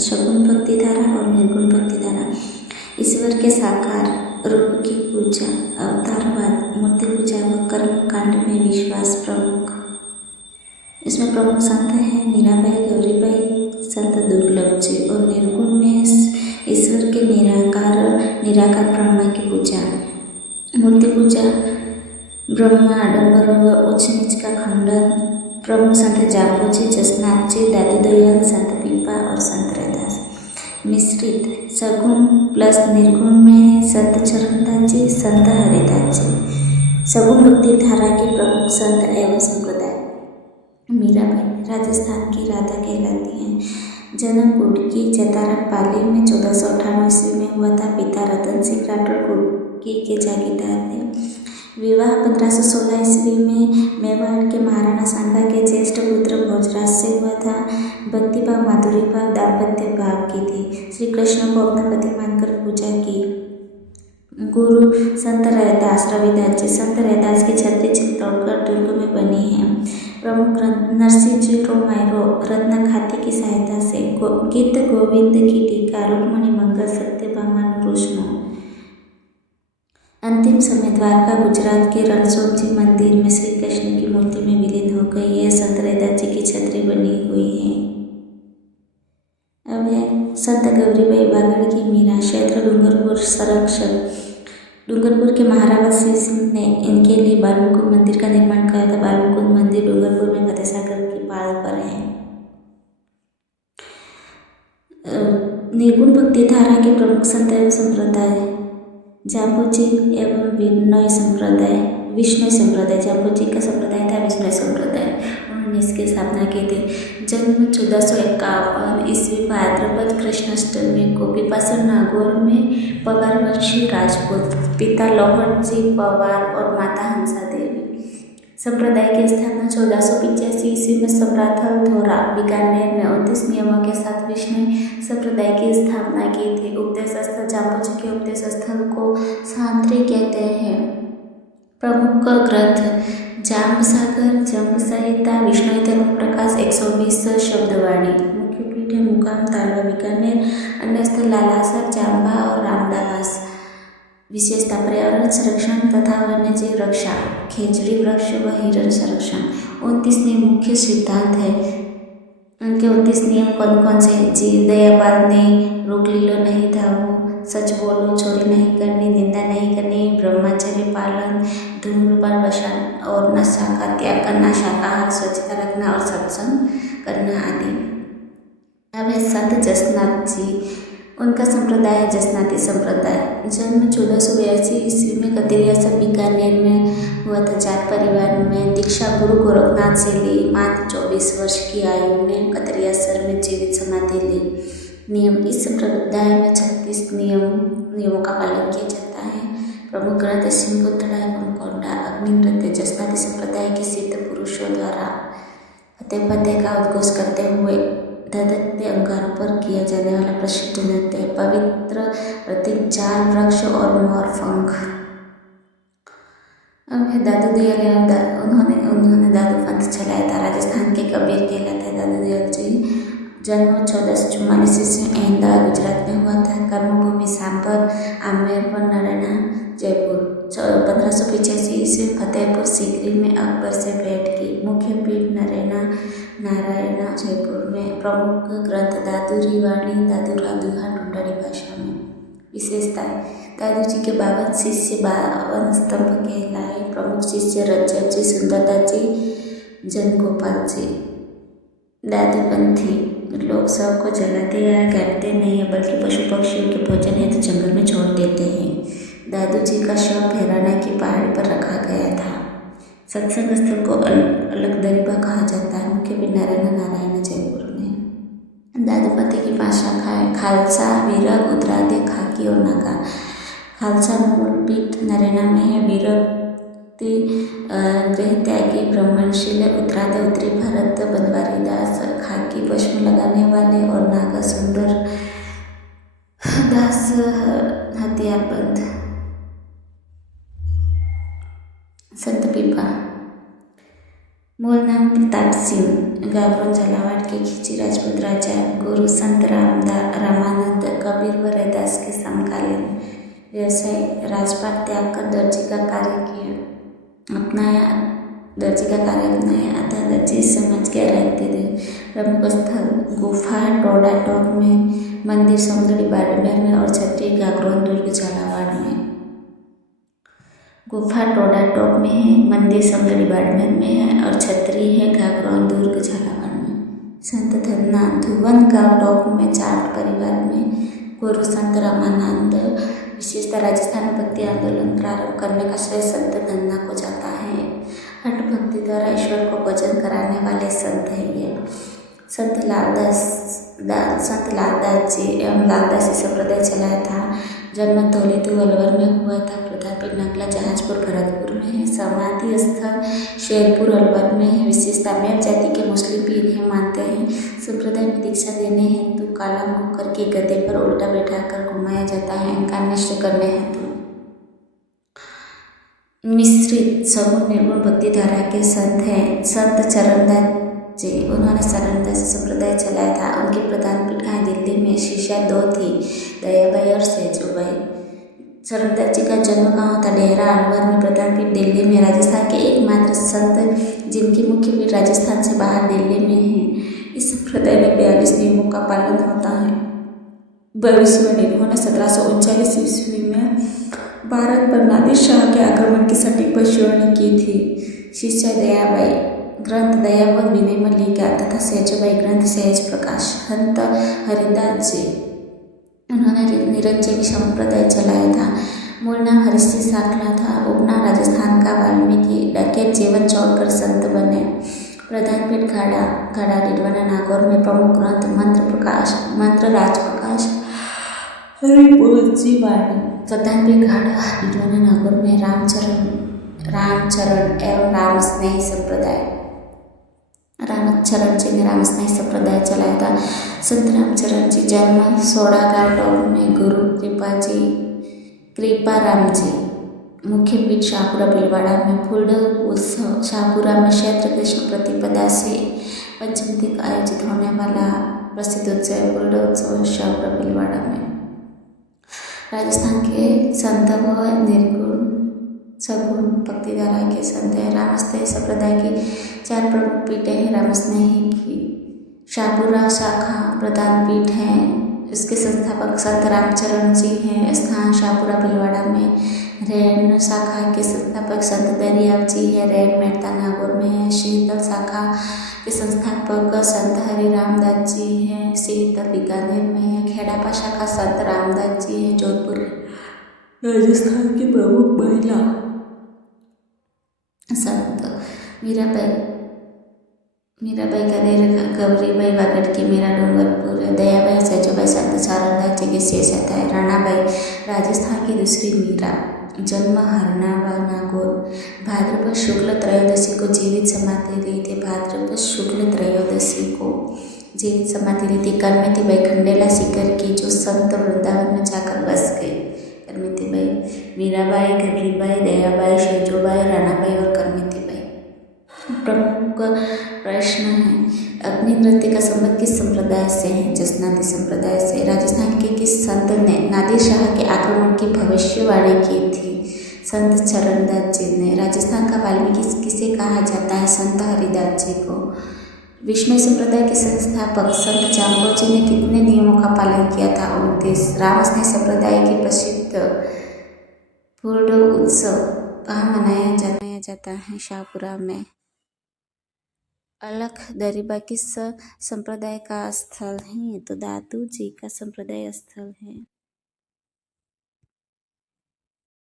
शगुन भक्ति धारा और निर्गुण भक्ति धारा। ईश्वर के साकार रूप की पूजा, अवतारवाद, मूर्ति पूजा व कर्म कांड में विश्वास प्रमुख। इसमें प्रमुख संत हैं मीराबाई, गौरीबाई, संत दुर्लभ जी। और निर्गुण में ईश्वर के निराकार ब्रह्मा की पूजा, मूर्ति पूजा, ब्रह्मा आडंबर व उच्च नीच का खंडन। प्रमुख संत जापो जी, जसनाथ जी, दादू दयाल, संत पीपा और संत रैदास। मिश्रित सगुण प्लस निर्गुण में संत चरणदास जी, संत हरिदास जी। सगुण भक्ति धारा के प्रमुख संत एवं संप्रदाय। मीराबाई राजस्थान की राधा कहलाती हैं। जन्म कुटकी चतारण पाली में 1498 ईस्वी में हुआ था। पिता रतन सिंह राठौर कुटकी के जागीरदार थे। विवाह 1516 ईस्वी में मेवाड़ के महाराणा सांगा के ज्येष्ठ पुत्र भोजराज से हुआ था। भक्तिभाव माधुरी भाव दाम्पत्य भाव की थी। श्री कृष्ण को अपना पति मानकर पूजा की। गुरु संत रैदास रविदास जी। संत रैदास की छतरी चित्तौड़गढ़ दुर्ग में बनी है। प्रमुख ग्रंथ नरसिंह जी रोमायरो रत्न खाती की सहायता से। गीत गोविंद की टीका, रुक्मणी मंगल, सत्यभामानुरोष्णो। अंतिम समय द्वारका गुजरात के रणछोड़ जी मंदिर में श्री कृष्ण की मूर्ति में विलीन हो गई। यह संत रैदास जी की छतरी बनी हुई है। अब है संत गौरीबाई बागड़ की मीरा। क्षेत्र डूंगरपुर संरक्षक। डूंगरपुर के महाराणा सिंह ने इनके लिए बालमुकुंद मंदिर का निर्माण किया था। बालमुकुंद मंदिर डूंगरपुर में फतेहसागर की पाल पर है। निर्गुण भक्ति धारा के प्रमुख संत एवं संप्रदाय। जापोजी एवं विष्णु संप्रदाय। जापोजी का संप्रदाय था विष्णु संप्रदाय। उन्होंने इसकी स्थापना की थी। जन्म 1451 ईस्वी भाद्रपद कृष्णाष्टमी को पिपासर नागौर में पवारवंशी राजपूत। पिता लोहट जी पवार और माता हंसा देवी। संप्रदाय की स्थापना 1485 ईस्वी में सम्राट धोरा बीकानेर में 29 नियमों के साथ विष्णु संप्रदाय की स्थापना की थी। उपदेश स्थल जापोजी के उपदेश स्थल को सांत्री कहते हैं। प्रमुख ग्रंथ जाम्बसागर, जम्ब संहिता, विष्णु धर्म प्रकाश, 120 शब्दवाणी। मुख्य पीठ है मुकाम तालवा बीकानेर। अन्य स्थल लालासर, जाम्बा और रामदास। विशेषता पर्यावरण संरक्षण तथा वन्यजीव रक्षा, खेजड़ी वृक्ष व हिरण संरक्षण। 29 नियम मुख्य सिद्धांत है। उनके 29 नियम कौन कौन से हैं? जीव दया पालनी, रोक लीलो नहीं धावो, सच बोलो, चोरी नहीं करनी, निंदा नहीं करनी, ब्रह्मचर्य पालन, धूम्रपान वसान और नशा का त्याग करना, शाकाहार स्वच्छता रखना और सत्संग करना आदि। अब है संत जसनाथ जी। उनका संप्रदाय है जसनाती संप्रदाय। जन्म 1482 ईस्वी में कतिरियासर बीकानेर में हुआ था। जाट परिवार में दीक्षा गुरु गोरखनाथ से ली। मात्र 24 वर्ष की आयु में कतिरियासर में जीवित समाधि ली। नियम। इस संप्रदाय में 36 नियमों का पालन किया जाता है। प्रमुख ग्रंथ सिंहपुतड़ा एवं कोंडा। अग्नि नृत्य जसनाती संप्रदाय के सिद्ध पुरुषों द्वारा फतेह का उद्घोष करते हुए दत्ते अंगारों पर किया जाने वाला प्रसिद्ध नृत्य है। पवित्र प्रतीक जाल, वृक्ष और मोर पंख। अब है दादू दयाल। उन्होंने दादू पंथ चलाया था। राजस्थान के कबीर कहलाते हैं दादू दयाल जी। जन्म 1444 ईस्वी में अहमदाबाद गुजरात में हुआ था। कर्मभूमि सांभर, आमेर व नरैना जयपुर। 1585 ईस्वी फतेहपुर सीकरी में अकबर से भेंट की। मुख्य पीठ नारायणा जयपुर में। प्रमुख ग्रंथ दादूरी वाणी, दादू रादुहा ढूंढाड़ी भाषा में। विशेषताएं। दादू जी के 52 शिष्य 52 स्तंभ कहलाए। प्रमुख शिष्य रज्जब जी, सुंदरदास जी, जनगोपाल जी। दादूपंथी लोग शव को जलाते या गाड़ते नहीं है, बल्कि पशु पक्षियों के भोजन हेतु जंगल में छोड़ देते हैं। दादू जी का शव भैराना की पहाड़ी पर रखा गया था। सत्संग स्थल को अलग दरबार कहा जाता है। मुख्य पीठ नारायण जयपुर में। दादूपंथी की 5 शाखाएं खालसा, वीरक, उत्तरादे, खाकी और नागा। खालसा मूल पीठ नरैना में है। वीरक गृह त्यागी ब्राह्मणशील, उत्तरादे उत्तरी भारत बनवारी दास, खाकी पश्चिम लगाने वाले और नागा सुंदर दास हथियारबंद। संत पीपा मूल नाम तापसिंह गावरोन झालावाड़ के खिची राजपूत राजा गुरु संत रामानंद कबीर व रैदास के समकालीन व्यवसाय राजपाट त्याग कर दर्जी का कार्य अपनाया अतः दर्जी समाज के रहते थे। प्रमुख स्थल गुफा टोडा टॉप में, मंदिर सौंदर्य बाड़मेर में और छतरी गागरोन दुर्ग झालावाड़ में। गुफा टोडा टॉप में है, मंदिर सौंदर्य बाड़मेर में है और छतरी है गागरोन दुर्ग झालावाड़ में। संत धन्ना धुवन गांव टॉप में चाट परिवार में गुरु संत रामानंद। विशेषता राजस्थान में भक्ति आंदोलन प्रारंभ करने का श्रेय संत धन्ना को जाता है। हठ भक्ति द्वारा ईश्वर को भजन कराने वाले संत है ये। संत लालदास जी एवं लालदासी संप्रदाय चलाया था। जन्म धौलीधु अलवर में हुआ था। प्रतापी नगला जहाजपुर भरतपुर में है। समाधि स्थल शेरपुर अलवर में है। विशेषता मेव जाति के मुस्लिम पीर हैं मानते हैं। संप्रदाय में दीक्षा देने हेतु काला मुख करके गद्दे पर उल्टा बैठाकर घुमाया जाता है। अहंकार नष्ट करने हेतु मिश्रित सगुण निर्गुण भक्ति धारा के संत हैं। संत चरणदास जी, उन्होंने चरणदास संप्रदाय चलाया था। उनकी प्रधान पीठ दिल्ली में शिष्या 2 थी, दयाबाई और सहजूबाई। चरणदास जी का जन्म कहाँ था? डेहरा अलवर में। प्रधान पीठ दिल्ली में। राजस्थान के एकमात्र संत जिनकी मुख्य पीठ राजस्थान से बाहर दिल्ली में है। इस संप्रदाय में 42 नियमों का पालन होता है। भविष्यवाणी उन्होंने 1739 ईस्वी में भारत पर नादिर शाह के आक्रमण की सटीक भविष्यवाणी की थी। शिष्या दयाबाई ग्रंथ दयाबोध विनय मल्लिका तथा सहजबाई ग्रंथ सहज प्रकाश। संत हरिदास जी, उन्होंने निरंजनी संप्रदाय चलाया था। मूल नाम हरिश्री साखला था। उपनाम राजस्थान का वाल्मीकि। डकेत जीवन छोड़कर संत बने। प्रधान पीठ घाड़ा डिडवाना नागौर में। प्रमुख ग्रंथ मंत्र राज प्रकाश हरिपुर जी वाणी। प्रधान पीठ घाड़ा डिडवाना नागौर में। रामचरण एवं रामस्नेही संप्रदाय। रामचरण जी ने रामस्नेही संप्रदाय चलाया था। संत रामचरण जी जन्म 16 गांव टॉप में। गुरु कृपाराम जी। मुख्य पीठ शाहपुरा भीलवाड़ा में। फूल उत्सव शाहपुरा में क्षेत्र कृष्ण प्रतिपदा से पंचमी तक आयोजित होने वाला प्रसिद्ध उत्सव फूल उत्सव शाहपुरा भीलवाड़ा में। राजस्थान के संत व निर्गुण सगुण भक्तिधारा के संत हैं। रामस्नेही संप्रदाय की 4 प्रमुख पीठें हैं। रामस्नेही की शाहपुरा शाखा प्रधान पीठ है। इसके संस्थापक संत रामचरण जी हैं। स्थान शाहपुरा भीलवाड़ा में। रैन शाखा के संस्थापक संत दरियाव जी है। रैन मेहता नागौर में है। शीतल शाखा के संस्थापक संत हरि रामदास जी हैं। शीतल बीकानेर में है। खेड़ापा शाखा संत रामदास जी हैं। जोधपुर राजस्थान की प्रमुख महिला संत मीराबाई का गौरीबाई वागड़ की मीरा डूंगरपुर। दयाबाई सहजूबाई संत चरणदास जी की शेषता है। राणाबाई राजस्थान की दूसरी मीरा। जन्म हरनावा नागौर। भाद्रपद शुक्ल त्रयोदशी को जीवित समाधि ली थी। भाद्रपद शुक्ल त्रयोदशी को जीवित समाधि ली थी। करमेती बाई खंडेला सीकर की, जो संत वृंदावन में जाकर बस गई। करमेती बाई, मीराबाई, गौरीबाई, दयाबाई, सहजूबाई, राणाबाई और करमेती बाई। प्रमुख प्रश्न है, अग्नि नृत्य का संबंध किस संप्रदाय से है? जसनादी संप्रदाय से। राजस्थान के किस संत ने नादिर शाह के आक्रमण की भविष्यवाणी की थी? संत चरणदास जी ने। राजस्थान का वाल्मीकि किसे कहा जाता है? संत हरिदास जी को। विष्णु संप्रदाय के संस्थापक संत जाम्बो जी ने कितने नियमों का पालन किया था? 29। रामस्नेही संप्रदाय की प्रसिद्ध फूल उत्सव कहाँ मनाया जाता है? शाहपुरा में। अलख दरीबा किस संप्रदाय का स्थल है? तो दादू जी का संप्रदाय स्थल है।